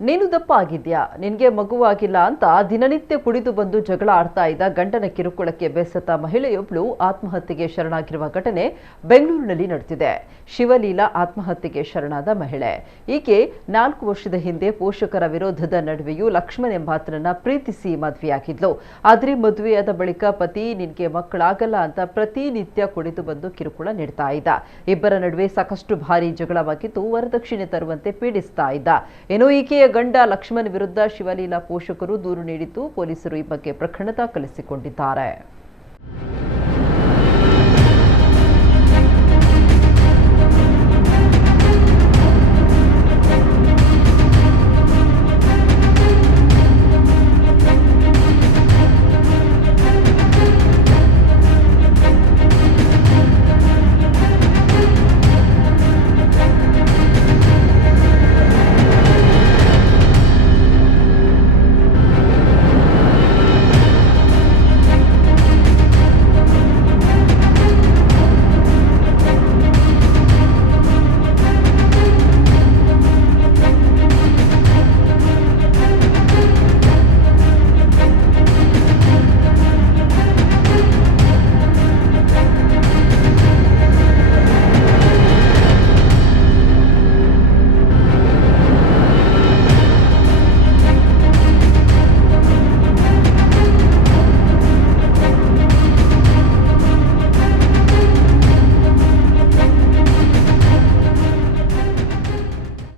ನೀನು ದಪ್ಪ ಆಗಿದ್ಯಾ, ನಿನಗೆ ಮಗುವಾಗಿಲ್ಲ ಅಂತ ದಿನನಿತ್ಯ ಕುಡಿದು ಬಂದು ಜಗಳ ಆಡ್ತಾ ಇದ್ದ ಗಂಡನ ಕಿರುಕುಳಕ್ಕೆ ಬೆಸೆತ ಮಹಿಳೆಯೊಬ್ಬಳು ಆತ್ಮಹತ್ಯೆಗೆ ಶರಣಾಗಿರುವ ಘಟನೆ ಬೆಂಗಳೂರಿನಲ್ಲಿ ನಡೆದಿದೆ. ಶಿವಲೀಲಾ ಆತ್ಮಹತ್ಯೆಗೆ ಶರಣಾದ ಮಹಿಳೆ. ಈಕೆ 4 ವರ್ಷದ ಹಿಂದೆ ಪೋಷಕರ ವಿರೋಧದ ನಡುವೆಯೂ ಲಕ್ಷ್ಮಣ್ ಎಂಬಾತನನ್ನ ಪ್ರೀತಿಸಿ ಮದುವೆಯಾಗಿದ್ಲು. ಆದರೆ ಮದುವೆಯಾದ ಬಳಿಕ ಪತಿ ನಿನಗೆ ಮಕ್ಕಳಾಗಲ್ಲ ಅಂತ ಪ್ರತಿನಿತ್ಯ ಕುಡಿದು ಬಂದು ಕಿರುಕುಳ ನೀಡ್ತಾ ಇದ್ದ. ಇಬ್ಬರ ನಡುವೆ ಸಾಕಷ್ಟು ಭಾರಿ ಜಗಳವಾಗಿದ್ದು ವರದಕ್ಷಿಣೆ ತರುವಂತೆ ಪೀಡಿಸ್ತಾ ಇದ್ದ. ಇನ್ನು ಈಕೆಯ ಗಂಡ ಲಕ್ಷ್ಮಣ್ ವಿರುದ್ಧ ಶಿವಲೀಲಾ ಪೋಷಕರು ದೂರು ನೀಡಿದ್ದು ಪೊಲೀಸರು ಈ ಬಗ್ಗೆ ಪ್ರಕರಣ ದಾಖಲಿಸಿಕೊಂಡಿದ್ದಾರೆ.